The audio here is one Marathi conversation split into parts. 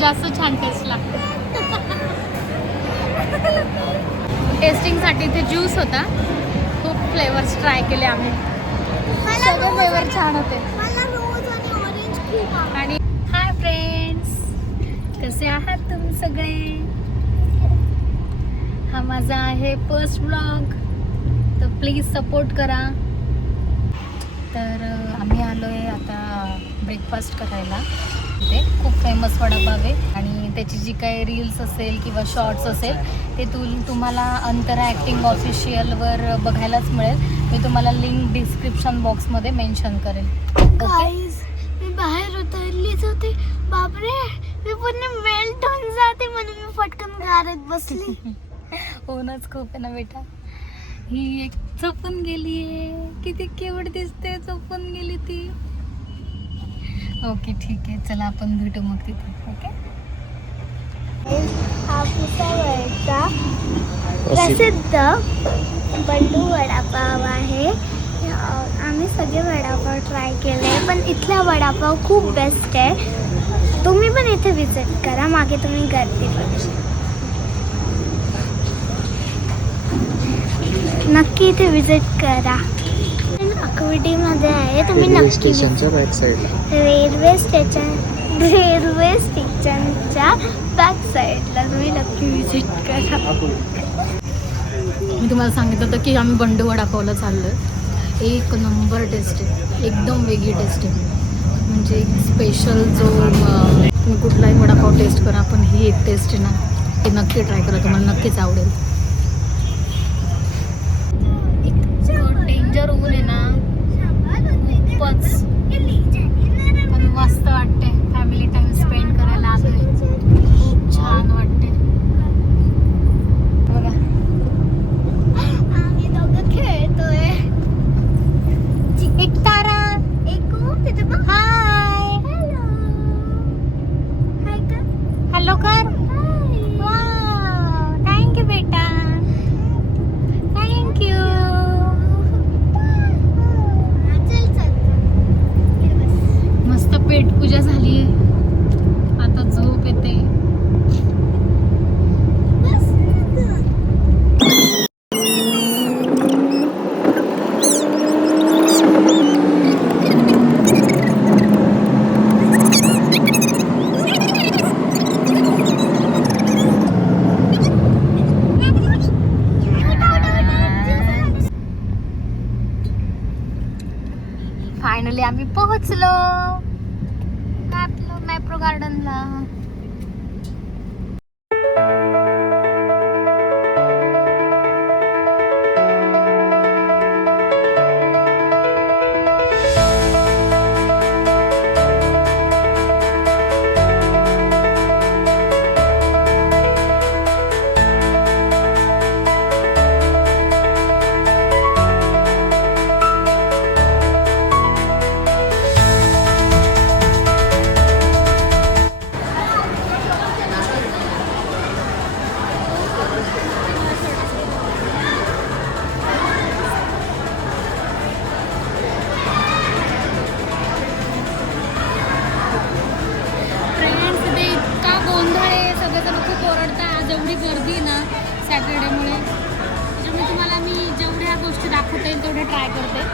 जास्त छान टेस्ट लागते. टेस्टिंगसाठी इथे ज्यूस होता. खूप फ्लेवर्स ट्राय केले आम्ही. सगळे फ्लेवर छान होते. आणि हाय फ्रेंड्स, कसे आहात तुम्ही सगळे? हा माझा आहे फर्स्ट ब्लॉग, तर प्लीज सपोर्ट करा. तर आम्ही आलो आहे आता ब्रेकफास्ट करायला. ते खूप फेमस वडापाव आहे आणि त्याची जी काही रील्स असेल किंवा शॉर्ट्स असेल ते तुम्हाला अंतरा ॲक्टिंग ऑफिशियलवर बघायलाच मिळेल. मी तुम्हाला लिंक डिस्क्रिप्शन बॉक्समध्ये मेन्शन करेल. मी बाहेर उतरलीच होते, बापरे मी पूर्ण मेल्ट होऊन जाते म्हणून मी पटकन गाडीत बसली. होणच खूप आहे ना बेटा. ही एक चपून गेली आहे, किती केवढ दिसते, चपून गेली ती. ओके ठीक आहे, चला आपण भेटू मग तिथे. ओके. हा भुसावळचा प्रसिद्ध बंडू वडापाव आहे. आम्ही सगळे वडापाव ट्राय केले, पण इथला वडापाव खूप बेस्ट आहे. तुम्ही पण इथे विजिट करा. मागे तुम्ही गर्दी बघू, नक्की इथे विजिट करा. अकविटीमध्ये आहे, तुम्ही नक्की रेल्वे स्टेशनच्या बॅक साईडला तुम्ही नक्की विजिट करा. मी तुम्हाला सांगितलं होतं की आम्ही बंडू वडापावला चाललो आहे. एक नंबर टेस्ट आहे, एकदम वेगळी टेस्ट आहे. म्हणजे एक स्पेशल जो तुम्ही कुठलाही वडापाव टेस्ट करा, पण ही एक टेस्ट आहे ना, ते नक्की ट्राय करा, तुम्हाला नक्कीच आवडेल. डेंजर ऊन आहे ना खूपच, पण मस्त वाटते. फॅमिली टाइम स्पेंड करायला आलोय, खूप छान वाटते. बघा आम्ही दोघं खेळतोय. एक तारा, हाय हॅलो कर. वाव, थँक्यू बेटा, थँक्यू. मस्त पेट पूजा झाली, आता झोप येते. फायनली आम्ही पोहोचलो मॅप्रो गार्डनला. जेवढी गर्दी आहे ना सॅटर्डेमुळे, त्याच्यामुळे तुम्हाला मी जेवढ्या गोष्टी दाखवता येईल तेवढ्या ट्राय करते.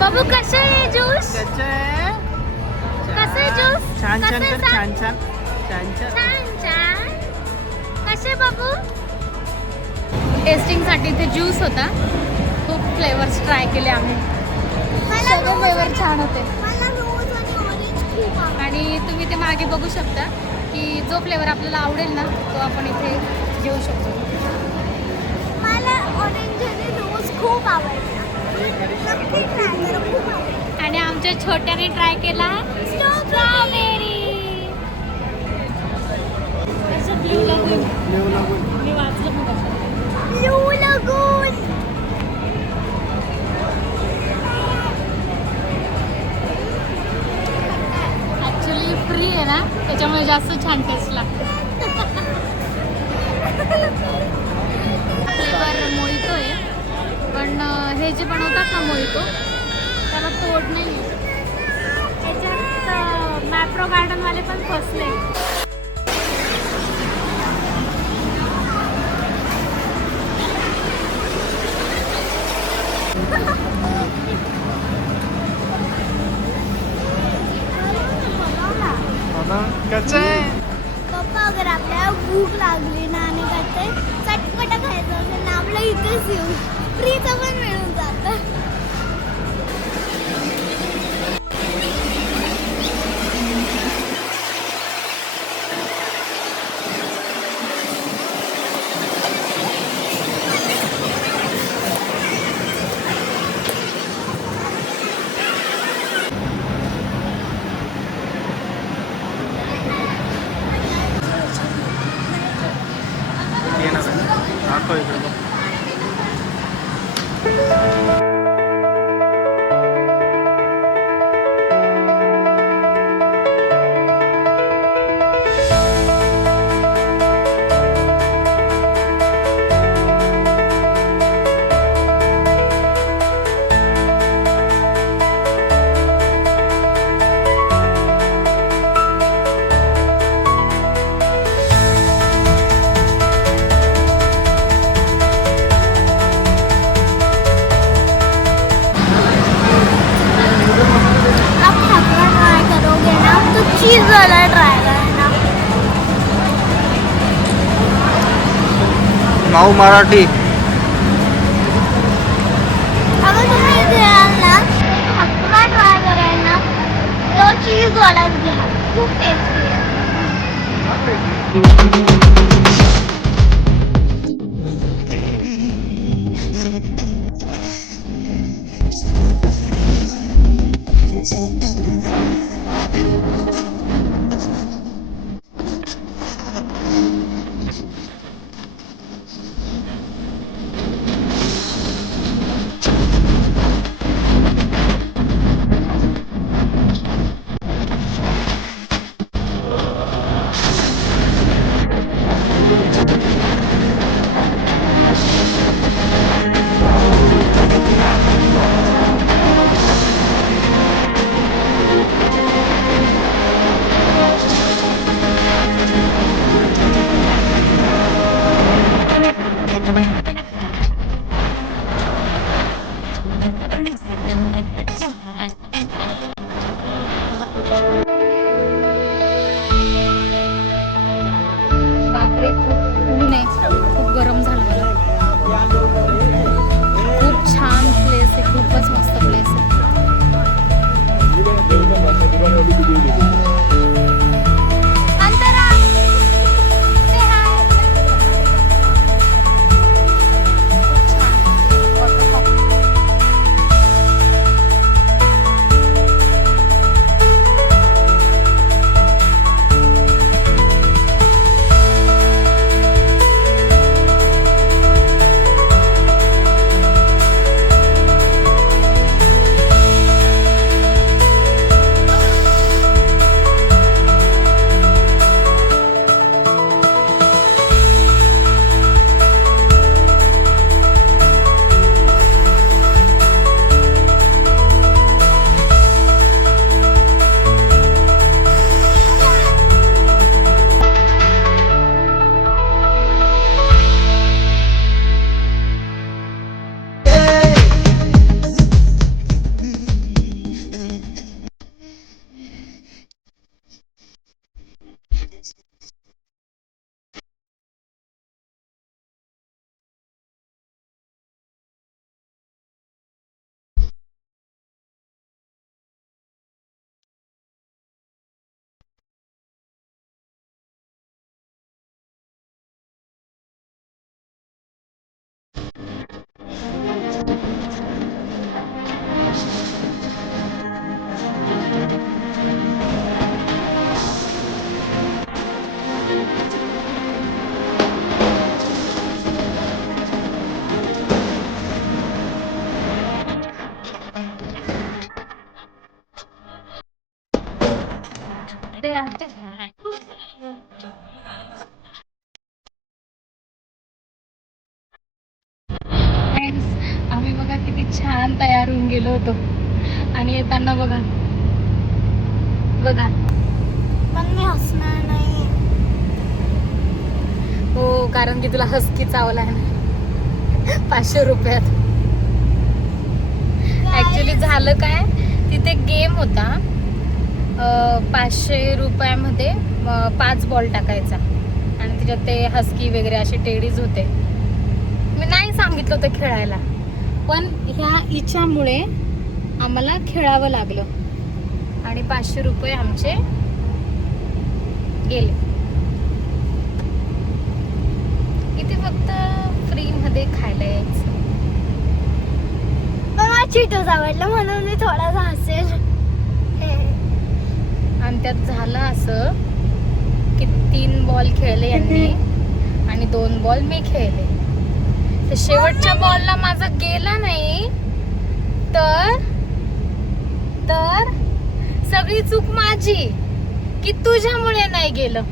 बाबू कसं आहे ज्यूस? कसं आहे ज्यूस? छान छान कर, छान छान छान छान छान. कसे बाबू? टेस्टिंगसाठी इथे ज्यूस होता. खूप फ्लेवर्स ट्राय केले आम्ही. सगळे फ्लेवर छान होते. आणि तुम्ही ते मागे बघू शकता की जो फ्लेवर आपल्याला आवडेल ना तो आपण इथे घेऊ शकतो. मला ऑरेंज आणि रोज खूप आवडला. आणि आमच्या छोट्याने ट्राय केला स्ट्रॉबेरी. ब्ल्यू लागून नेऊ लागून. मी वाचलं पण कसं. ब्लू लगून. ॲक्च्युली फ्री आहे ना त्याच्यामुळे जास्त छान टेस्ट लागते. फ्लेवर मोहितो आहे पण हे जे बनवतात ना मोहितो त्याला तोड नाही आहे. त्याच्यात मॅप्रो गार्डनवाले पण फसले. कच्चा आहे. पप्पा अगर आपल्याला भूक लागली ना आणि काय चटपटा खायचं असेल ना आपलं इथेच येऊन फ्रीचं पण मिळून जातं. येणार आहे. दाखव इकडे बघ. आप ढाकना ट्राई करोगे ना तो चीज़ वाला ट्राई करना. माऊ मराठी. अगर तुम्ही इथे याल ना ढाकना ट्राय करायला तो चीज़ वालाच घ्या. खूप टेस्टी आहे. बापरे खूप ऊन आहे. खूप गरम झालं मला. खूप छान प्लेस आहे. खूपच मस्त प्लेस आहे. अंतरा say hi. खूप छान waterfall. छान तयार होऊन गेलो होतो आणि येताना बघा बघा. पण मी हसणार नाही. हो, कारण की तुला हस्की चावला आहे ना 500 रुपयात. ऍक्च्युली झालं काय, तिथे गेम होता. 500 रुपयामध्ये 5 बॉल टाकायचा आणि त्याच्यात ते हस्की वगैरे असे टेडीज होते. मी नाही सांगितलं होतं खेळायला, पण ह्या इच्छामुळे आम्हाला खेळावं लागलं आणि 500 रुपये आमचे गेले. इथे फक्त फ्री मध्ये खायला यायचं. मला चिटोस आवडलं म्हणून मी थोडासा हसेल. आणि त्यात झालं असं की 3 बॉल खेळले यांनी आणि 2 बॉल मी खेळले. तर शेवटच्या बॉलला माझा गेला नाही, तर सगळी चूक माझी की तुझ्यामुळे नाही गेलं.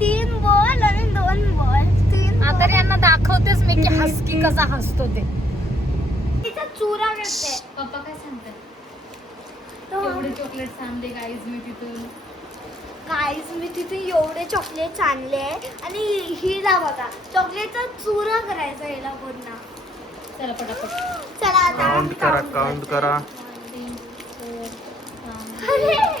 3 बॉल आणि 2 बॉल. आता यांना दाखवतेच मी की हस्की कसा हसतो ते. तिचा चुरा करते. पप्पा काय सांगतात, एवढे चॉकलेट आणले गाईज मी तिथून. गाईज मी तिथे एवढे चॉकलेट्स आणले आणि हिला बघा चॉकलेटचा चुरा करायचा हिला पूर्ण. चला पटापट चला आता काउंट करा. 3, 4, 5. अरे